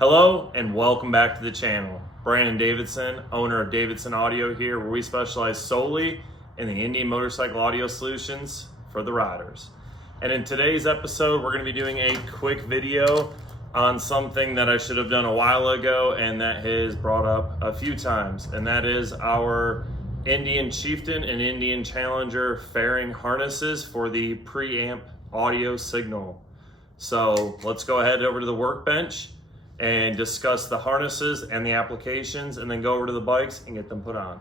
Hello and welcome back to the channel. Brandon Davidson, owner of Davidson Audio here, where we specialize solely in the Indian motorcycle audio solutions for the riders. And in today's episode, we're going to be doing a quick video on something that I should have done a while ago and that has brought up a few times, and that is our Indian Chieftain and Indian Challenger fairing harnesses for the preamp audio signal. So let's go ahead over to the workbench and discuss the harnesses and the applications, and then go over to the bikes and get them put on.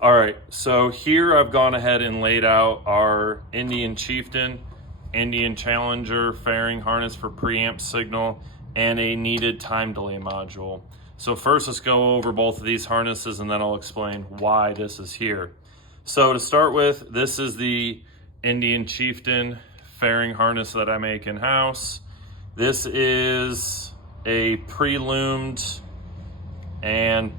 All right, so here I've gone ahead and laid out our Indian Chieftain, Indian Challenger fairing harness for preamp signal, and a needed time delay module. So first, let's go over both of these harnesses and then I'll explain why this is here. So to start with, this is the Indian Chieftain fairing harness that I make in-house. This is a pre-loomed and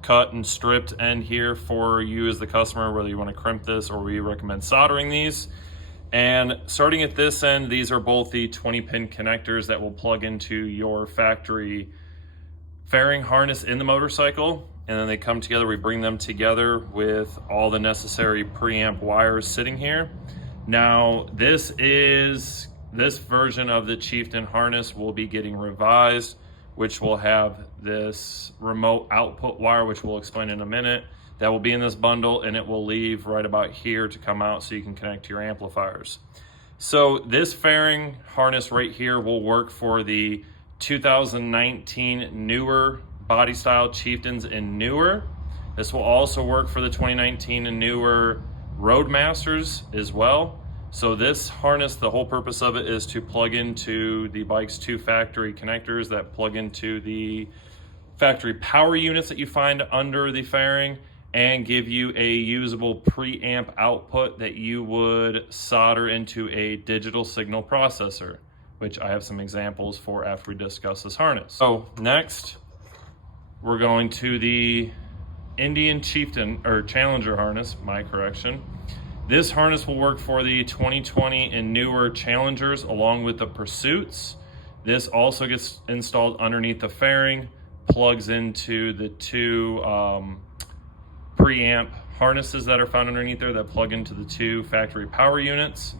cut and stripped end here for you as the customer, whether you want to crimp this or we recommend soldering these. And starting at this end, these are both the 20-pin connectors that will plug into your factory fairing harness in the motorcycle. And then they come together, we bring them together with all the necessary preamp wires sitting here. Now, this version of the Chieftain harness will be getting revised, which will have this remote output wire, which we'll explain in a minute. That will be in this bundle, and it will leave right about here to come out so you can connect to your amplifiers. So this fairing harness right here will work for the 2019 newer body style Chieftains and newer. This will also work for the 2019 and newer Roadmasters as well. So this harness, the whole purpose of it is to plug into the bike's two factory connectors that plug into the factory power units that you find under the fairing, and give you a usable preamp output that you would solder into a digital signal processor, which I have some examples for after we discuss this harness. So next, we're going to the Indian Chieftain, or Challenger harness, my correction. This harness will work for the 2020 and newer Challengers along with the Pursuits. This also gets installed underneath the fairing, plugs into the two preamp harnesses that are found underneath there that plug into the two factory power units.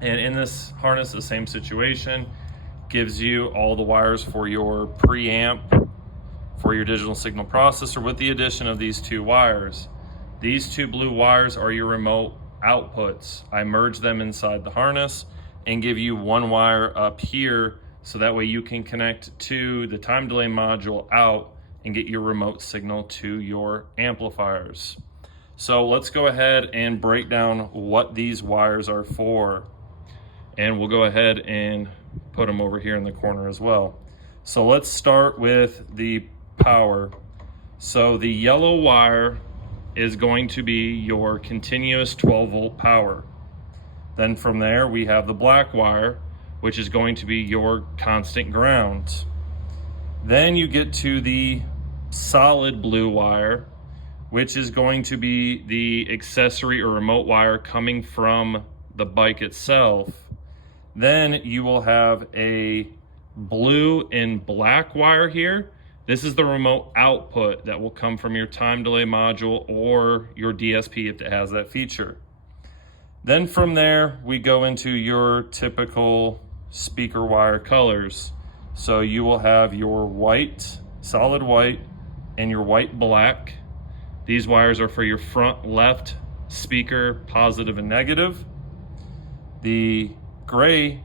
And in this harness, the same situation, gives you all the wires for your preamp for your digital signal processor with the addition of these two wires. These two blue wires are your remote outputs. I merge them inside the harness and give you one wire up here, so that way you can connect to the time delay module out and get your remote signal to your amplifiers. So let's go ahead and break down what these wires are for. And we'll go ahead and put them over here in the corner as well. So let's start with the power. So the yellow wire is going to be your continuous 12-volt power. Then from there, we have the black wire, which is going to be your constant ground. Then you get to the solid blue wire, which is going to be the accessory or remote wire coming from the bike itself. Then you will have a blue and black wire here. This is the remote output that will come from your time delay module or your DSP if it has that feature. Then from there, we go into your typical speaker wire colors. So you will have your white, solid white, and your white black. These wires are for your front left speaker, positive and negative. The gray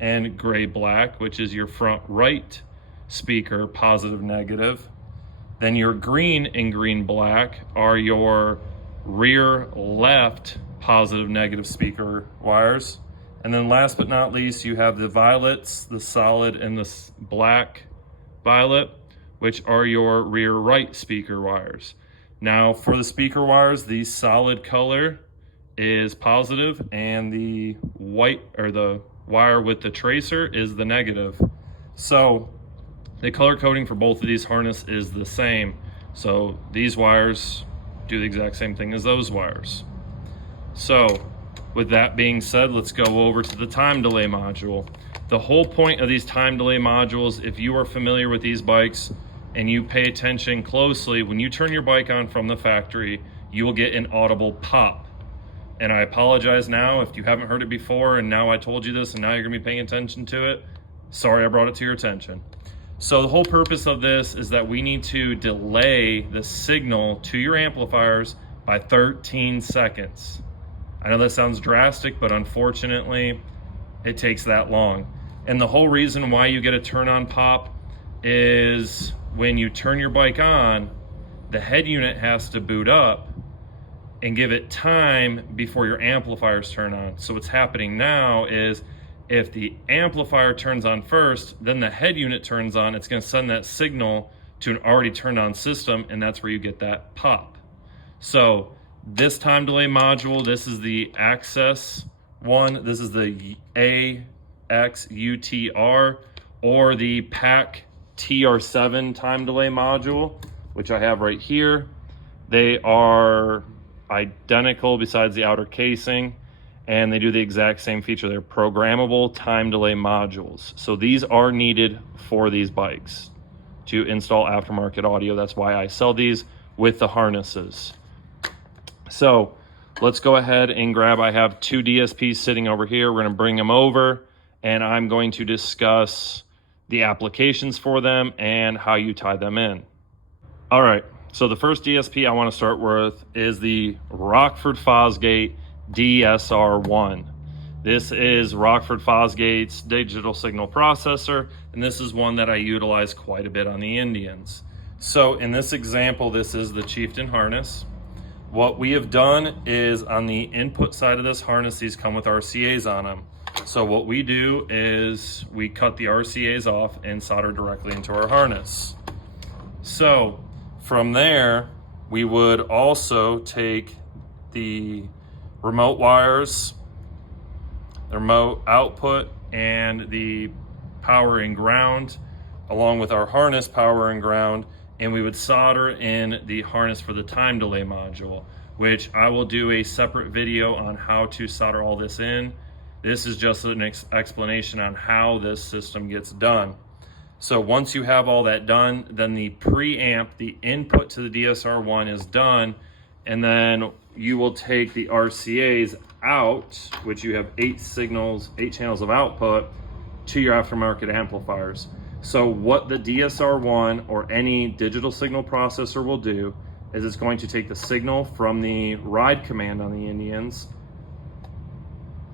and gray black, which is your front right speaker, positive, negative. Then your green and green black are your rear left positive, negative speaker wires. And then last but not least, you have the violets, the solid and the black violet, which are your rear right speaker wires. Now for the speaker wires, the solid color is positive and the white or the wire with the tracer is the negative. So the color coding for both of these harness is the same. So these wires do the exact same thing as those wires. So with that being said, let's go over to the time delay module. The whole point of these time delay modules, if you are familiar with these bikes and you pay attention closely, when you turn your bike on from the factory, you will get an audible pop. And I apologize now if you haven't heard it before and now I told you this and now you're gonna be paying attention to it. Sorry I brought it to your attention. So the whole purpose of this is that we need to delay the signal to your amplifiers by 13 seconds. I know that sounds drastic, but unfortunately, it takes that long. And the whole reason why you get a turn on pop is when you turn your bike on, the head unit has to boot up and give it time before your amplifiers turn on. So what's happening now is if the amplifier turns on first, then the head unit turns on, it's gonna send that signal to an already turned on system, and that's where you get that pop. So this time delay module, this is the access one, this is the AXUTR, or the PAC TR7 time delay module, which I have right here. They are identical besides the outer casing, and they do the exact same feature. They're programmable time delay modules. So these are needed for these bikes to install aftermarket audio. That's why I sell these with the harnesses. So let's go ahead and grab, I have two DSPs sitting over here. We're gonna bring them over and I'm going to discuss the applications for them and how you tie them in. All right, so the first DSP I wanna start with is the Rockford Fosgate DSR1. This is Rockford Fosgate's digital signal processor, and this is one that I utilize quite a bit on the Indians. So in this example, this is the Chieftain harness. What we have done is on the input side of this harness, these come with RCAs on them. So what we do is we cut the RCAs off and solder directly into our harness. So from there, we would also take the remote wires, the remote output, and the power and ground, along with our harness power and ground, and we would solder in the harness for the time delay module, which I will do a separate video on how to solder all this in. This is just an explanation on how this system gets done. So once you have all that done, then the preamp, the input to the DSR1 is done, and then you will take the RCAs out, which you have 8 channels of output to your aftermarket amplifiers. So what the DSR1 or any digital signal processor will do is it's going to take the signal from the ride command on the Indians,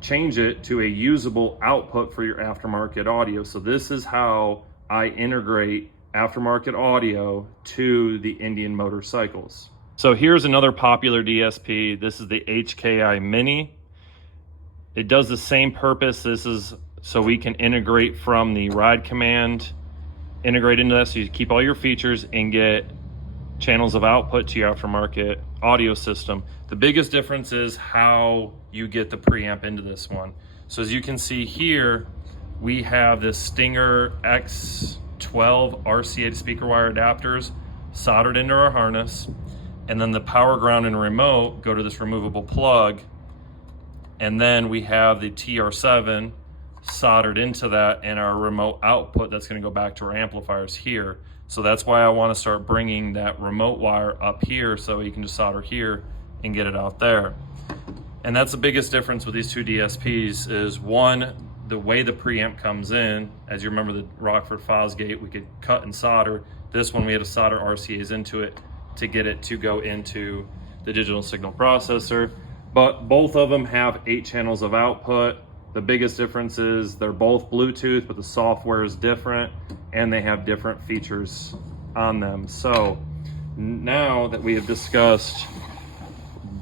change it to a usable output for your aftermarket audio. So this is how I integrate aftermarket audio to the Indian motorcycles. So here's another popular DSP. This is the HKI Mini. It does the same purpose. This is so we can integrate from the ride command, integrate into that so you keep all your features and get channels of output to your aftermarket audio system. The biggest difference is how you get the preamp into this one. So as you can see here, we have this Stinger X12 RCA speaker wire adapters soldered into our harness. And then the power, ground, and remote go to this removable plug. And then we have the TR7 soldered into that and our remote output that's gonna go back to our amplifiers here. So that's why I wanna start bringing that remote wire up here so you can just solder here and get it out there. And that's the biggest difference with these two DSPs is one, the way the preamp comes in. As you remember the Rockford Fosgate, we could cut and solder. This one we had to solder RCAs into it to get it to go into the digital signal processor. But both of them have 8 channels of output. The biggest difference is they're both Bluetooth, but the software is different and they have different features on them. So now that we have discussed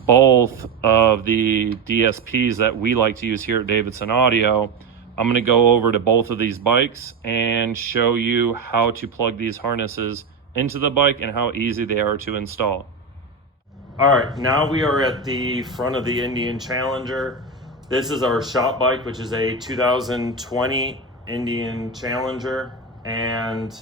both of the DSPs that we like to use here at Davidson Audio, I'm gonna go over to both of these bikes and show you how to plug these harnesses into the bike and how easy they are to install. All right, now we are at the front of the Indian Challenger. This is our shop bike, which is a 2020 Indian Challenger, and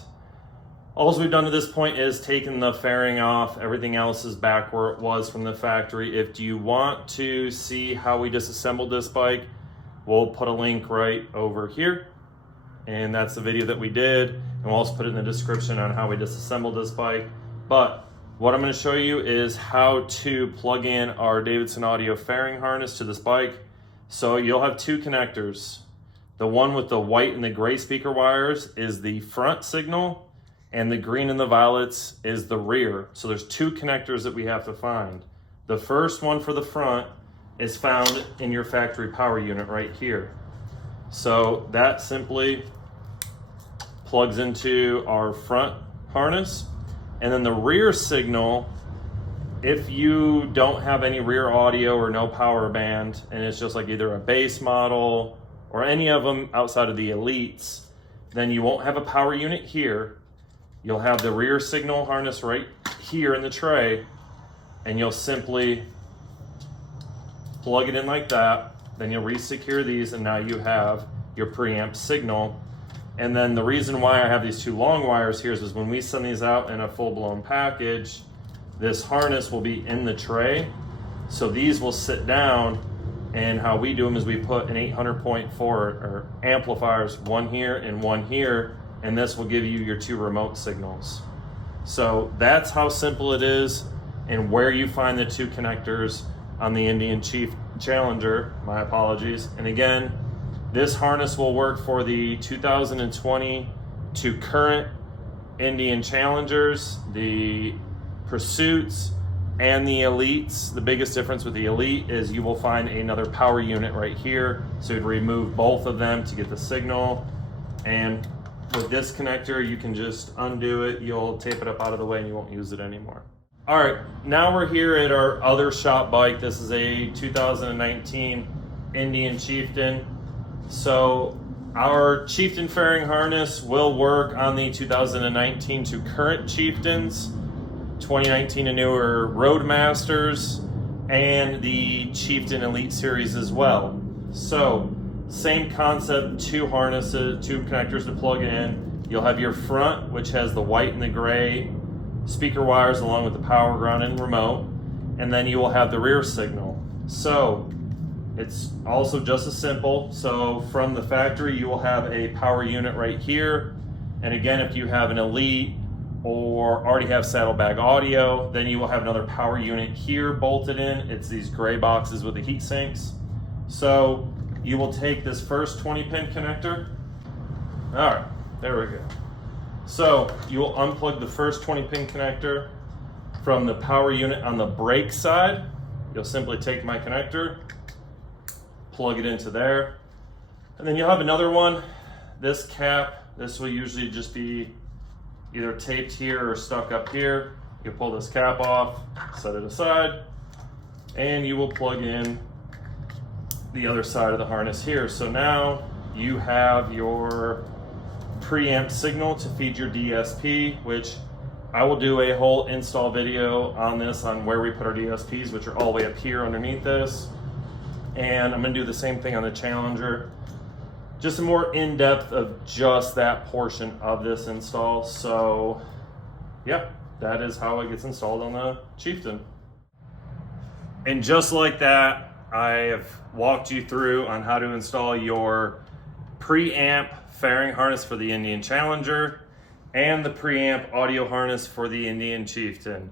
all we've done to this point is taken the fairing off. Everything else is back where it was from the factory. If you want to see how we disassembled this bike, we'll put a link right over here, and that's the video that we did, and we'll also put it in the description on how we disassembled this bike. But what I'm going to show you is how to plug in our Davidson audio fairing harness to this bike. So you'll have two connectors. The one with the white and the gray speaker wires is the front signal, and the green and the violets is the rear. So there's two connectors that we have to find. The first one for the front is found in your factory power unit right here. So that simply plugs into our front harness. And then the rear signal, if you don't have any rear audio or no power band, and it's just like either a base model or any of them outside of the Elites, then you won't have a power unit here. You'll have the rear signal harness right here in the tray, and you'll simply plug it in like that. Then you'll re-secure these, and now you have your preamp signal. And then the reason why I have these two long wires here is when we send these out in a full-blown package, this harness will be in the tray. So these will sit down, and how we do them is we put an 800.4 or amplifiers, one here and one here, and this will give you your two remote signals. So that's how simple it is, and where you find the two connectors on the Indian Chief Challenger, my apologies. And again, this harness will work for the 2020 to current Indian Challengers, the Pursuits, and the Elites. The biggest difference with the Elite is you will find another power unit right here. So you'd remove both of them to get the signal. And with this connector, you can just undo it. You'll tape it up out of the way and you won't use it anymore. All right, now we're here at our other shop bike. This is a 2019 Indian Chieftain. So our Chieftain fairing harness will work on the 2019 to current Chieftains, 2019 and newer Roadmasters, and the Chieftain Elite series as well. So same concept, two harnesses, two connectors to plug in. You'll have your front, which has the white and the gray speaker wires along with the power, ground, and remote, and then you will have the rear signal. So it's also just as simple. So from the factory, you will have a power unit right here. And again, if you have an Elite or already have saddlebag audio, then you will have another power unit here bolted in. It's these gray boxes with the heat sinks. So you will take this first 20-pin connector. All right, there we go. So you will unplug the first 20-pin connector from the power unit on the brake side. You'll simply take my connector, plug it into there, and then you'll have another one. This cap, this will usually just be either taped here or stuck up here. You pull this cap off, set it aside, and you will plug in the other side of the harness here. So now you have your preamp signal to feed your DSP, which I will do a whole install video on this, on where we put our DSPs, which are all the way up here underneath this. And I'm gonna do the same thing on the Challenger, just a more in-depth of just that portion of this install. So yeah, that is how it gets installed on the Chieftain. And just like that, I have walked you through on how to install your preamp fairing harness for the Indian Challenger and the preamp audio harness for the Indian Chieftain.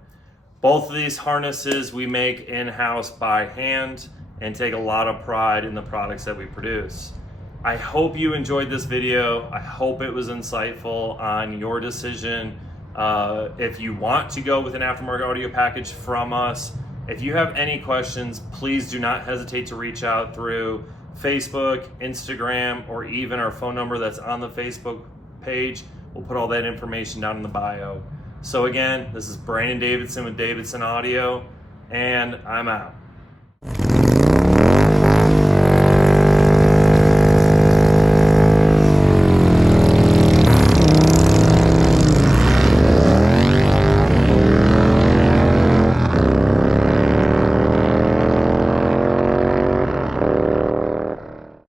Both of these harnesses we make in-house by hand and take a lot of pride in the products that we produce. I hope you enjoyed this video. I hope it was insightful on your decision. If you want to go with an aftermarket audio package from us, if you have any questions, please do not hesitate to reach out through Facebook, Instagram, or even our phone number that's on the Facebook page. We'll put all that information down in the bio. So again, this is Brandon Davidson with Davidson Audio, and I'm out.